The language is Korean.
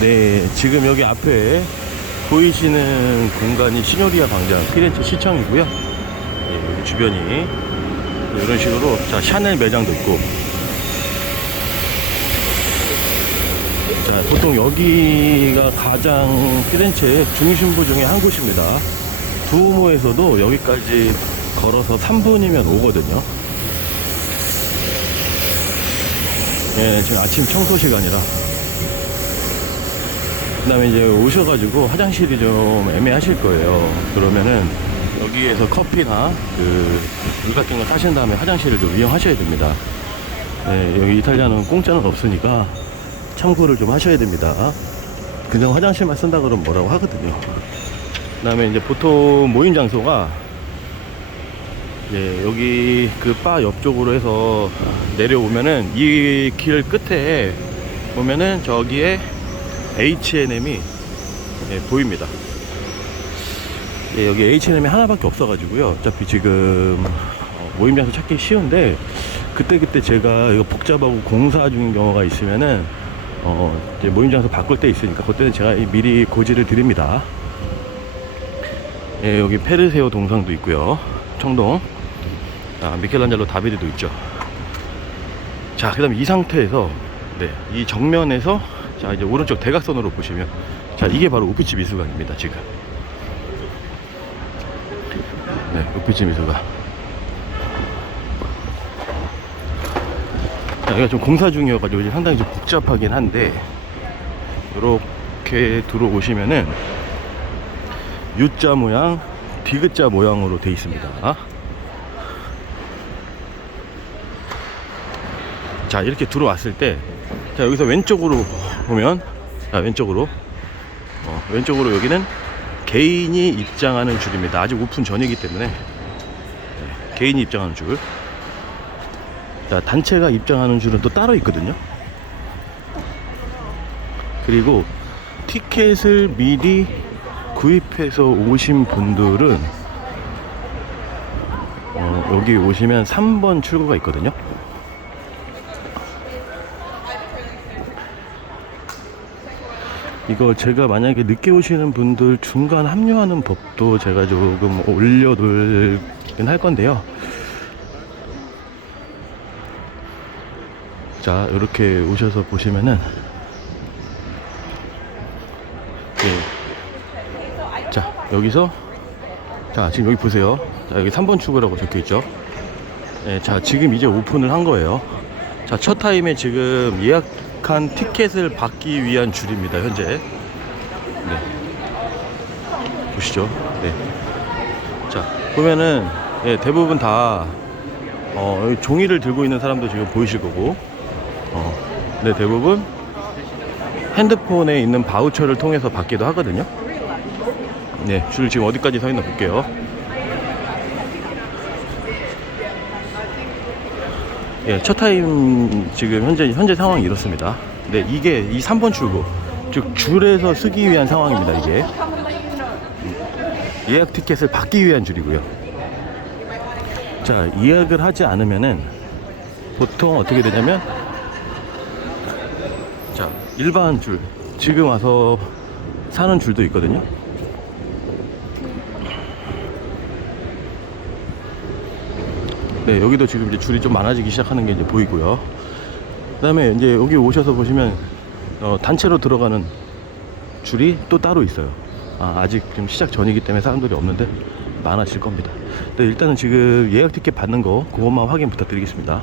네, 지금 여기 앞에 보이시는 공간이 시노리아 광장 피렌체 시청이고요. 예, 여기 주변이 이런 식으로 자 샤넬 매장도 있고. 자, 보통 여기가 가장 피렌체 중심부 중에 한 곳입니다. 두오모에서도 여기까지 걸어서 3분이면 오거든요. 예, 지금 아침 청소 시간이라. 그 다음에 이제 오셔가지고 화장실이 좀 애매하실 거예요. 그러면은 여기에서 커피나 그물 같은 거 타신 다음에 화장실을 좀 이용하셔야 됩니다. 예, 여기 이탈리아는 공짜는 없으니까 참고를 좀 하셔야 됩니다. 그냥 화장실만 쓴다 그러면 뭐라고 하거든요. 그 다음에 이제 보통 모임 장소가 예, 여기 그 바 옆쪽으로 해서 내려오면은 이 길 끝에 보면은 저기에 H&M이 예, 보입니다. 예, 여기 H&M이 하나밖에 없어가지고요. 어차피 지금 어, 모임 장소 찾기 쉬운데 그때 그때 제가 이거 복잡하고 공사 중인 경우가 있으면은 어, 이제 모임 장소 바꿀 때 있으니까 그때는 제가 미리 고지를 드립니다. 예, 여기 페르세오 동상도 있고요. 청동. 아, 미켈란젤로 다비드도 있죠. 자, 그 다음에 이 상태에서, 네, 이 정면에서, 자, 이제 오른쪽 대각선으로 보시면, 자, 이게 바로 우피치 미술관입니다, 지금. 네, 우피치 미술관. 자, 여기가 좀 공사 중이어가지고 지금 상당히 좀 복잡하긴 한데, 이렇게 들어오시면은, U자 모양, 디귿자 모양으로 돼 있습니다. 자 이렇게 들어왔을 때 자 여기서 왼쪽으로 보면 자 왼쪽으로. 어, 왼쪽으로 여기는 개인이 입장하는 줄입니다. 아직 오픈 전이기 때문에. 네, 개인이 입장하는 줄. 자, 단체가 입장하는 줄은 또 따로 있거든요. 그리고 티켓을 미리 구입해서 오신 분들은 어, 여기 오시면 3번 출구가 있거든요 이거 제가 만약에 늦게 오시는 분들 중간 합류하는 법도 제가 조금 올려놓긴 할 건데요. 자, 이렇게 오셔서 보시면은, 예. 자, 여기서, 자, 지금 여기 보세요. 자, 여기 3번 출구라고 적혀 있죠. 예, 자, 지금 이제 오픈을 한 거예요. 자, 첫 타임에 지금 예약 한 티켓을 받기 위한 줄입니다, 현재. 네. 보시죠. 네. 자, 보면은, 예, 대부분 다, 어, 종이를 들고 있는 사람도 지금 보이실 거고, 어, 네, 대부분 핸드폰에 있는 바우처를 통해서 받기도 하거든요. 네, 줄 지금 어디까지 서 있나 볼게요. 예, 첫 타임 지금 현재 현재 상황이 이렇습니다. 네, 이게 이 3번 출구 즉 줄에서 쓰기 위한 상황입니다. 이게 예약 티켓을 받기 위한 줄이고요. 자, 예약을 하지 않으면은 보통 어떻게 되냐면 자, 일반 줄 지금 와서 사는 줄도 있거든요. 네, 여기도 지금 이제 줄이 좀 많아지기 시작하는 게 이제 보이고요. 그 다음에 이제 여기 오셔서 보시면, 어, 단체로 들어가는 줄이 또 따로 있어요. 아, 아직 지금 시작 전이기 때문에 사람들이 없는데 많아질 겁니다. 네, 일단은 지금 예약 티켓 받는 거, 그것만 확인 부탁드리겠습니다.